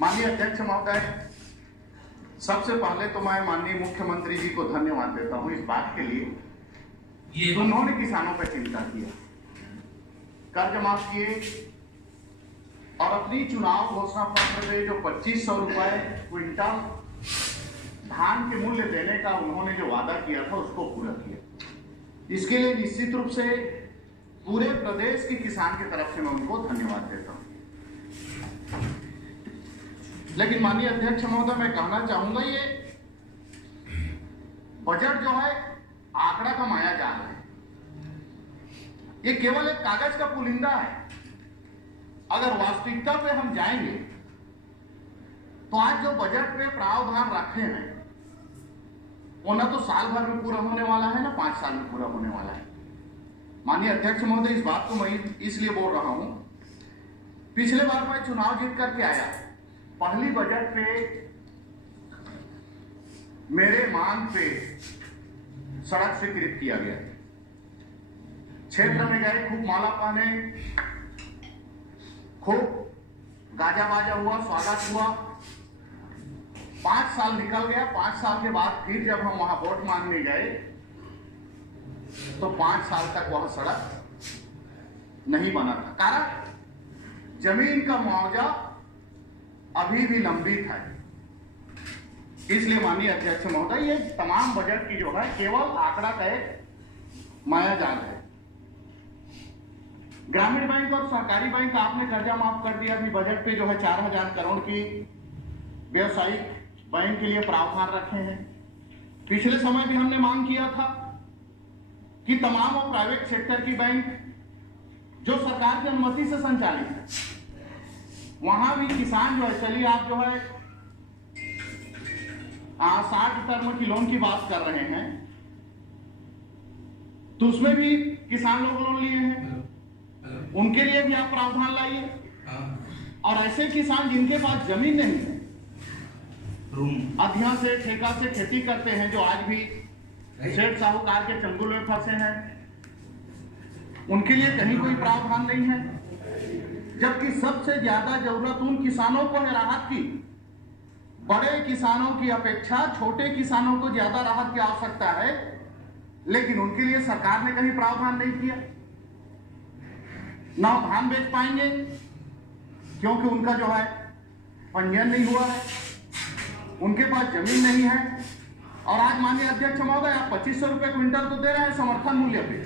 माननीय अध्यक्ष महोदय, सबसे पहले तो मैं माननीय मुख्यमंत्री जी को धन्यवाद देता हूं इस बात के लिए कि उन्होंने किसानों पर चिंता किया, कर्ज माफ किए और अपनी चुनाव घोषणा पत्र में जो 2500 रुपए क्विंटल धान के मूल्य देने का उन्होंने जो वादा किया था उसको पूरा किया। इसके लिए निश्चित रूप से पूरे प्रदेश के किसान की तरफ से मैं उनको धन्यवाद देता हूं। लेकिन माननीय अध्यक्ष महोदय, मैं कहना चाहूंगा ये बजट जो है आंकड़ा का माया जाल है, ये केवल एक कागज का पुलिंदा है। अगर वास्तविकता पे हम जाएंगे तो आज जो बजट में प्रावधान रखे हैं वो ना तो साल भर में पूरा होने वाला है ना 5 साल में पूरा होने वाला है। माननीय अध्यक्ष महोदय, इस बात को मैं इसलिए बोल रहा हूं, पिछले बार मैं चुनाव जीत करके आया, पहली बजट पे मेरे मांग पे सड़क स्वीकृत किया गया, क्षेत्र में गए, खूब माला पहने, खूब गाजा बाजा हुआ, स्वागत हुआ। 5 साल निकल गया, 5 साल के बाद फिर जब हम वहां वोट मांगने गए तो 5 साल तक वह सड़क नहीं बना था। कारण जमीन का मुआवजा अभी भी लंबित है। इसलिए माननीय अध्यक्ष महोदय, ये तमाम बजट की जो है केवल आंकड़ा का एक माया जाल है। ग्रामीण बैंक और सहकारी बैंक आपने कर्जा माफ कर दिया। अभी बजट पे जो है 4000 करोड़ की व्यवसायिक बैंक के लिए प्रावधान रखे हैं। पिछले समय भी हमने मांग किया था कि तमाम और प्राइवेट सेक्टर की बैंक जो सरकार की अनुमति से संचालित है, वहां भी किसान जो है, चलिए आप जो है 60 टर्म की लोन की बात कर रहे हैं तो उसमें भी किसान लोग लोन लिए हैं, उनके लिए भी आप प्रावधान लाइए। और ऐसे किसान जिनके पास जमीन नहीं है, अधिया से ठेका से खेती करते हैं, जो आज भी सेठ साहूकार के चंगुल में फंसे हैं, उनके लिए कहीं कोई प्रावधान नहीं है। जबकि सबसे ज्यादा जरूरत उन किसानों को है राहत की। बड़े किसानों की अपेक्षा छोटे किसानों को ज्यादा राहत की आवश्यकता है, लेकिन उनके लिए सरकार ने कहीं प्रावधान नहीं किया। ना धान बेच पाएंगे क्योंकि उनका जो है पंजीयन नहीं हुआ है, उनके पास जमीन नहीं है। और आज माननीय अध्यक्ष महोदय, आप 2500 रुपए क्विंटल तो दे रहे हैं समर्थन मूल्य पे,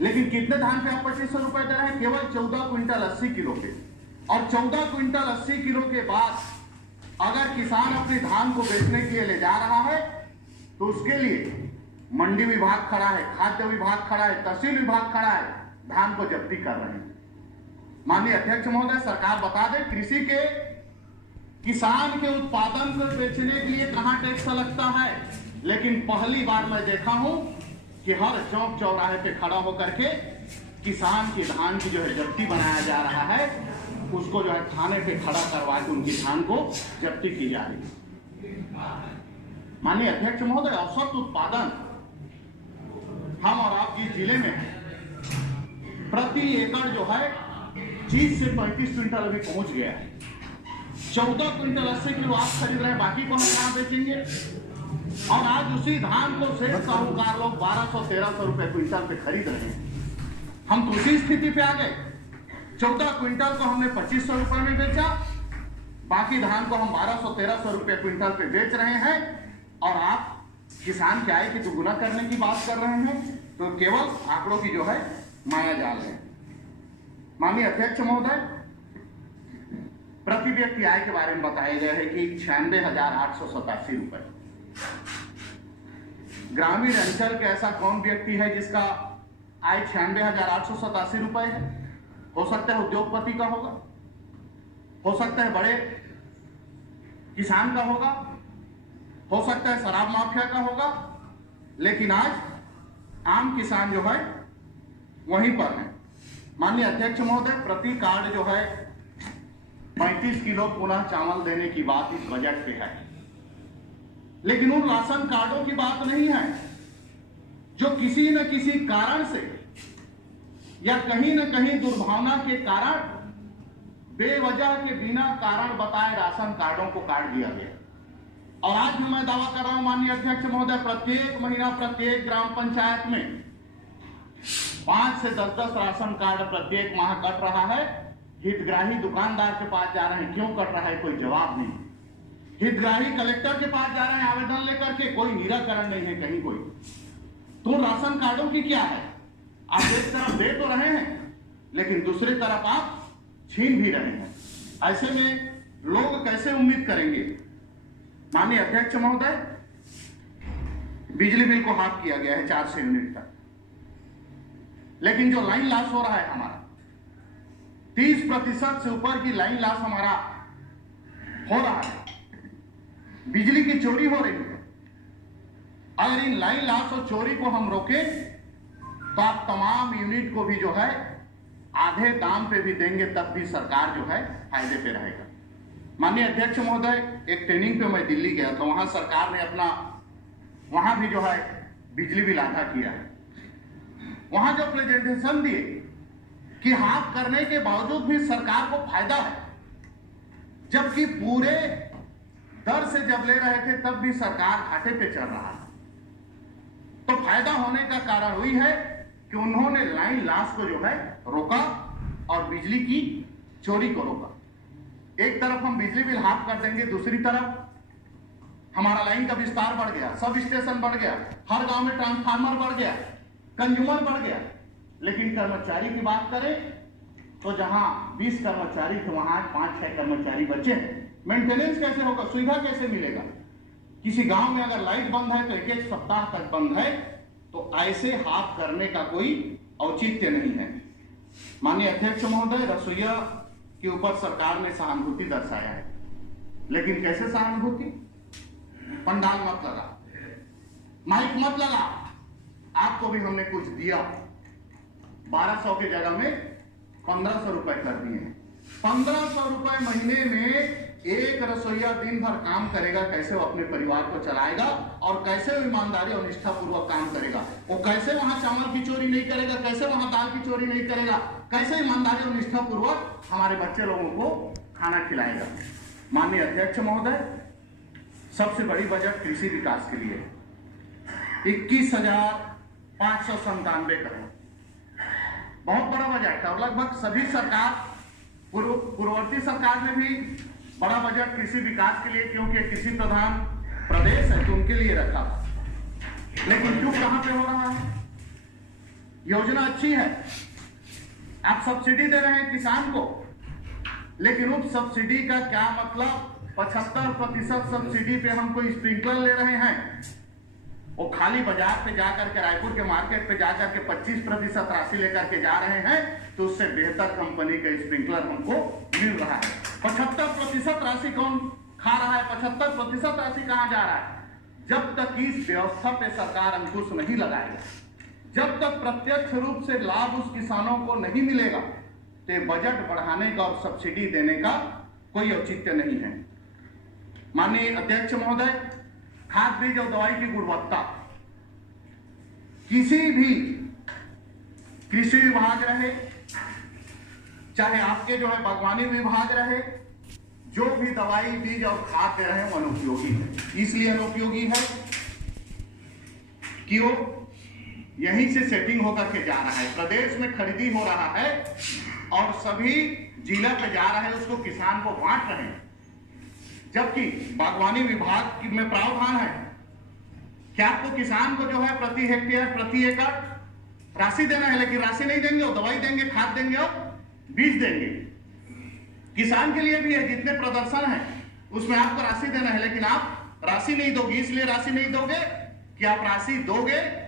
लेकिन कितने धान पे आप 2500 रुपए दे रहे हैं? केवल 14 क्विंटल 80 किलो पे। और 14 क्विंटल 80 किलो के बाद अगर किसान अपने धान को बेचने के लिए ले जा रहा है तो उसके लिए मंडी विभाग खड़ा है, खाद्य विभाग खड़ा है, तहसील विभाग खड़ा है, धान को जब्ती कर रहे हैं। माननीय अध्यक्ष महोदय, सरकार बता दे, कृषि के किसान के उत्पादन को बेचने के लिए कहां टैक्स लगता है, लेकिन पहली बार मैं देखा हूं कि हर चौक चौराहे पे खड़ा होकर के किसान की धान की जो है जब्ती बनाया जा रहा है, उसको जो है थाने पे खड़ा करवा के उनकी धान को जब्ती की जा रही है। माननीय अध्यक्ष महोदय, औसत उत्पादन हम और आप जिस जिले में है, प्रति एकड़ जो है 30 से 35 क्विंटल अभी पहुंच गया है। 14 क्विंटल 80 किलो आप खरीद रहे हैं, बाकी को हम कहां बेचेंगे? और आज उसी धान को सेठ साहूकार लोग 1200-1300 रुपए क्विंटल पे खरीद रहे हैं। हम तो उसी स्थिति पे आ गए। 14 क्विंटल को हमने 2500 रुपए में बेचा, बाकी धान को हम 1200-1300 रुपए क्विंटल पे बेच रहे हैं। और आप किसान क्या है कि दुगुना करने की बात कर रहे हैं, तो केवल आंकड़ों की जो है माया जाल है। माननीय अध्यक्ष महोदय, प्रति व्यक्ति आय के बारे में बताया गया है कि 96,887 रुपए। ग्रामीण अंचल के ऐसा कौन व्यक्ति है जिसका आय 96,887 रुपए है? हो सकता है उद्योगपति का होगा, हो सकता है बड़े किसान का होगा, हो सकता है शराब माफिया का होगा, लेकिन आज आम किसान जो है वहीं पर है। माननीय अध्यक्ष महोदय, प्रति कार्ड जो है 35 किलो पुनः चावल देने की बात इस बजट पे है, लेकिन उन राशन कार्डों की बात नहीं है जो किसी न किसी कारण से या कहीं न कहीं दुर्भावना के कारण बेवजह के बिना कारण बताए राशन कार्डों को काट दिया गया। और आज भी मैं दावा कर रहा हूं माननीय अध्यक्ष महोदय, प्रत्येक महीना प्रत्येक ग्राम पंचायत में 5 से 10 राशन कार्ड प्रत्येक माह कट रहा है। हितग्राही दुकानदार के पास जा रहे हैं, क्यों कट रहा है कोई जवाब नहीं। हितग्राही कलेक्टर के पास जा रहे हैं आवेदन लेकर के, कोई निराकरण नहीं है कहीं कोई। तो राशन कार्डों की क्या है? आप एक तरफ दे तो रहे हैं, लेकिन दूसरी तरफ आप छीन भी रहे हैं। ऐसे में लोग कैसे उम्मीद करेंगे? माननीय अध्यक्ष महोदय, बिजली बिल को हाफ किया गया है 400 यूनिट तक, लेकिन जो लाइन लॉस हो रहा है हमारा 30% से ऊपर की लाइन लॉस हमारा हो रहा है। बिजली की चोरी हो रही है। अगर इन लाइन लॉस और चोरी को हम रोके तो आप तमाम यूनिट को भी जो है आधे दाम पे भी देंगे, तब भी सरकार जो है फायदे पे रहेगा। माननीय अध्यक्ष महोदय, एक ट्रेनिंग पे मैं दिल्ली गया था, वहां सरकार ने अपना वहां भी जो है बिजली बिल आधा किया है। वहां जो प्रेजेंटेशन दिए कि हाफ करने के बावजूद भी सरकार को फायदा है, जबकि पूरे दर से जब ले रहे थे तब भी सरकार घाटे पे चल रहा है। तो फायदा होने का कारण हुई है कि उन्होंने लाइन लॉस को जो है रोका और बिजली की चोरी को रोका। एक तरफ हम बिजली बिल हाफ कर देंगे, दूसरी तरफ हमारा लाइन का विस्तार बढ़ गया, सब स्टेशन बढ़ गया, हर गांव में ट्रांसफार्मर बढ़ गया, कंज्यूमर बढ़ गया। लेकिन कर्मचारी की बात करें तो जहां 20 कर्मचारी थे वहां 5-6 कर्मचारी बचे हैं। मेंटेनेंस कैसे होगा? सुविधा कैसे मिलेगा? किसी गांव में अगर लाइट बंद है तो 1-1 सप्ताह तक बंद है, तो ऐसे हाफ करने का कोई औचित्य नहीं है। माननीय अध्यक्ष महोदय, रसोईया के ऊपर सरकार ने सहानुभूति दर्शाया है, लेकिन कैसे सहानुभूति? पंडाल मत लगा, माइक मत लगा, आपको भी हमने कुछ दिया। 1200 की जगह में 1500 रुपए कर दिए हैं। 1500 रुपए महीने में एक रसोईया दिन भर काम करेगा, कैसे वो अपने परिवार को चलाएगा और कैसे वो ईमानदारी और निष्ठापूर्वक काम करेगा? वो कैसे वहां चावल की चोरी नहीं करेगा, कैसे वहां दाल की चोरी नहीं करेगा, कैसे ईमानदारी और निष्ठापूर्वक हमारे बच्चे लोगों को खाना खिलाएगा? माननीय अध्यक्ष महोदय, सबसे बड़ी बजट कृषि विकास के लिए 21,597 करोड़, बहुत बड़ा बजट है। और लगभग सभी सरकार, पूर्ववर्ती सरकार ने भी बड़ा बजट कृषि विकास के लिए, क्योंकि कृषि प्रधान प्रदेश है तो उनके लिए रखा था। लेकिन क्यों कहां पे हो रहा है? योजना अच्छी है, आप सब्सिडी दे रहे हैं किसान को, लेकिन उस सब्सिडी का क्या मतलब? 75% सब्सिडी पे हम कोई स्प्रिंकलर ले रहे हैं, वो खाली बाजार पे जाकर के, रायपुर के मार्केट पे जाकर के 25% राशि लेकर के जा रहे हैं, तो उससे बेहतर कंपनी का स्प्रिंकलर हमको मिल रहा है। 75% राशि कौन खा रहा है? 75% राशि कहां जा रहा है? जब तक इस व्यवस्था पे सरकार अंकुश नहीं लगाएगा, जब तक प्रत्यक्ष रूप से लाभ उस किसानों को नहीं मिलेगा, तो बजट बढ़ाने का और सब्सिडी देने का कोई औचित्य नहीं है। माननीय अध्यक्ष महोदय, खाद बीज और दवाई की गुणवत्ता किसी भी कृषि विभाग रहे, चाहे आपके जो है बागवानी विभाग रहे, जो भी दवाई बीज और खाद दे रहे हैं वो अनुपयोगी है। इसलिए अनुपयोगी है कि वो यहीं से सेटिंग होकर के जा रहा है, प्रदेश में खरीदी हो रहा है और सभी जिला पे जा रहा है, उसको किसान को बांट रहे हैं। जबकि बागवानी विभाग में प्रावधान है कि आपको किसान को जो है प्रति हेक्टेयर, प्रति एकड़ राशि देना है, लेकिन राशि नहीं देंगे, वो दवाई देंगे, खाद देंगे और बीज देंगे। किसान के लिए भी है, जितने प्रदर्शन है उसमें आपको राशि देना है, लेकिन आप राशि नहीं दोगे। इसलिए राशि नहीं दोगे कि आप राशि दोगे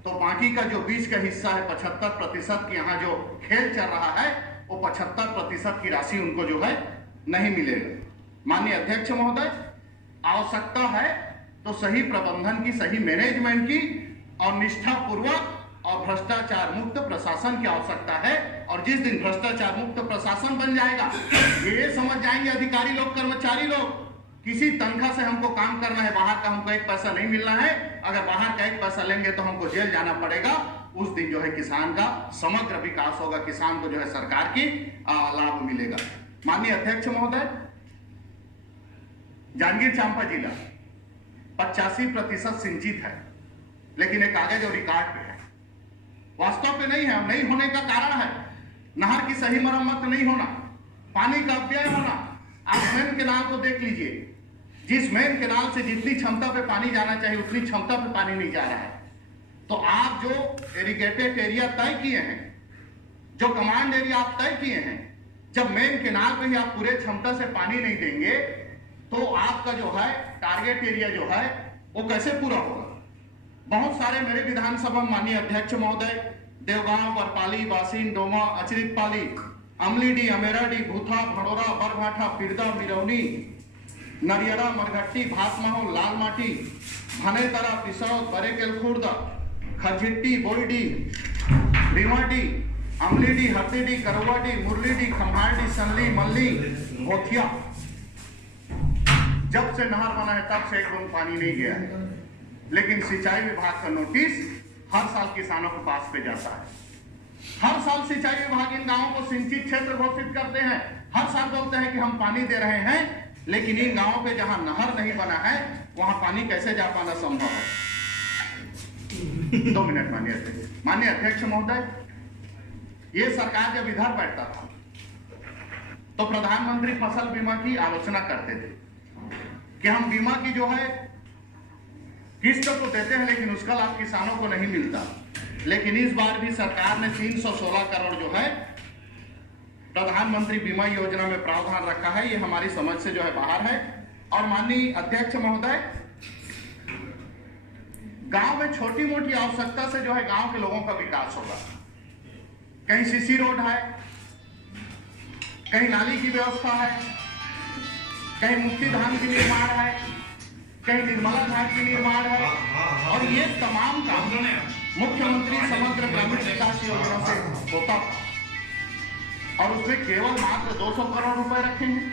तो बाकी का जो बीज का हिस्सा है 75% की यहाँ जो खेल चल रहा है, वो 75% की राशि उनको जो है नहीं मिलेगा। माननीय अध्यक्ष महोदय, आवश्यकता है तो सही प्रबंधन की, सही मैनेजमेंट की और निष्ठापूर्वक और भ्रष्टाचार मुक्त प्रशासन की आवश्यकता है। और जिस दिन भ्रष्टाचार मुक्त प्रशासन बन जाएगा, ये समझ जाएंगे अधिकारी लोग, कर्मचारी लोग, किसी तनख्वाह से हमको काम करना है, बाहर का हमको 1 पैसा नहीं मिलना है। अगर बाहर का 1 पैसा लेंगे तो हमको जेल जाना पड़ेगा। उस दिन जो है किसान का समग्र विकास होगा, किसान को जो है सरकार की लाभ मिलेगा। माननीय अध्यक्ष महोदय, जांजगीर चांपा जिला 85% सिंचित है, लेकिन एक कागज और रिकॉर्ड पे है, वास्तव पे नहीं है। नहीं होने का कारण है नहर की सही मरम्मत नहीं होना, पानी का अपव्यय होना। आप मेन केनाल को देख लीजिए, जिस मेन केनाल से जितनी क्षमता पे पानी जाना चाहिए उतनी क्षमता पे पानी नहीं जा रहा है। तो आप जो इरिगेटेड एरिया तय किए हैं, जो कमांड एरिया आप तय किए हैं, जब मेन केनाल पे ही आप पूरे क्षमता से पानी नहीं देंगे तो आपका जो है टारगेट एरिया जो है वो कैसे पूरा होगा। बहुत सारे मेरे विधानसभा माननीय अध्यक्ष महोदय, देवगांव, बरपाली, बासिन, डोमा, अचरित पाली, अमलीडी, अमेराडी, भूथा, भड़ोरा, बरभाठा, पिरदा, मिरौनी, नरियरा, मरघट्टी, भातमहो, लालमाटी, भनेतरा, पिसौद, बरेकेल खुर्द, खरझिट्टी, बोईडी, रीवाडी, अमलीडी, हरदीडी, करवाडी, मुरलीडी, खम्हारडी, सनली, मल्ली, भोथिया। जब से नहर बना है तब से एक बूंद पानी नहीं गया है, लेकिन सिंचाई विभाग का नोटिस हर साल किसानों के पास पे जाता है। हर साल सिंचाई विभाग इन गांवों को सिंचित क्षेत्र घोषित करते हैं, हर साल बोलते हैं कि हम पानी दे रहे हैं, लेकिन इन गांवों पे जहां नहर नहीं बना है वहां पानी कैसे जा पाना संभव है। 2 मिनट माननीय अध्यक्ष महोदय, ये सरकार जब इधर बैठता था तो प्रधानमंत्री फसल बीमा की आलोचना करते थे कि हम बीमा की जो है किस्त तो देते हैं लेकिन उसका लाभ किसानों को नहीं मिलता। लेकिन इस बार भी सरकार ने 316 करोड़ जो है प्रधानमंत्री बीमा योजना में प्रावधान रखा है। ये हमारी समझ से जो है बाहर है। और माननीय अध्यक्ष महोदय, गांव में छोटी मोटी आवश्यकता से जो है गांव के लोगों का विकास होगा। कहीं सीसी रोड है, कहीं नाली की व्यवस्था है, कहीं मुक्ति धाम की निर्माण है, कहीं निर्मला घाट की निर्माण है, और ये तमाम काम मुख्यमंत्री समग्र ग्रामीण विकास योजना से होता था और उसमें केवल मात्र 200 करोड़ रुपए रखे हैं।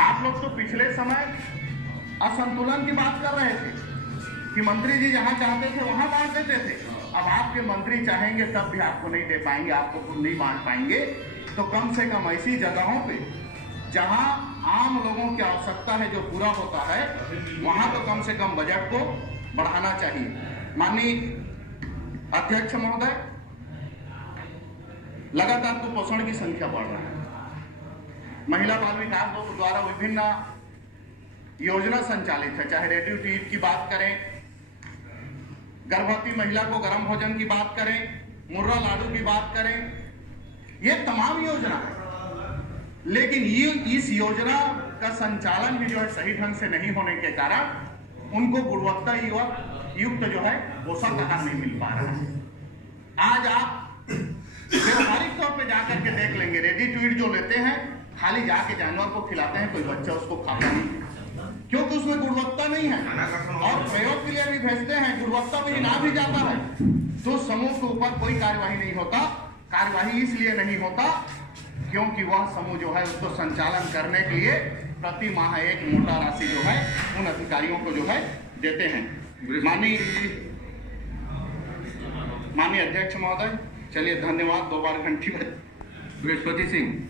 आप लोग तो पिछले समय असंतुलन की बात कर रहे थे कि मंत्री जी जहां चाहते थे वहां बांट देते थे। अब आपके मंत्री चाहेंगे तब भी आपको नहीं दे पाएंगे, आपको नहीं बांट पाएंगे। तो कम से कम ऐसी जगहों पे जहां आम लोगों की आवश्यकता है जो पूरा होता है, वहां तो कम से कम बजट को बढ़ाना चाहिए। माननीय अध्यक्ष महोदय, लगातार कुपोषण की संख्या बढ़ रहा है। महिला बाल विकास बोर्ड द्वारा विभिन्न योजना संचालित है, चाहे रेडी टू ईट की बात करें, गर्भवती महिला को गर्म भोजन की बात करें, मुर्रा लाडू की बात करें, ये तमाम योजना है। लेकिन ये इस योजना का संचालन भी जो है सही ढंग से नहीं होने के कारण उनको गुणवत्ता युक्त जो है पोषक आहार नहीं मिल पा रहा है। आज आप व्यवहारिक तौर पे जाकर के देख लेंगे, रेडी टू ईट जो लेते हैं खाली जाके जानवर को खिलाते हैं, कोई बच्चा उसको खाता नहीं क्योंकि उसमें गुणवत्ता नहीं है। और प्रयोग के लिए भी भेजते हैं, गुणवत्ता में ना भी जाता है तो समूह के ऊपर कोई कार्यवाही नहीं होता। कार्यवाही इसलिए नहीं होता क्योंकि वह समूह जो है उसको संचालन करने के लिए प्रति माह एक मोटा राशि जो है उन अधिकारियों को जो है देते हैं। माननीय अध्यक्ष महोदय, चलिए धन्यवाद। 2 बार घंटी बृहस्पति सिंह।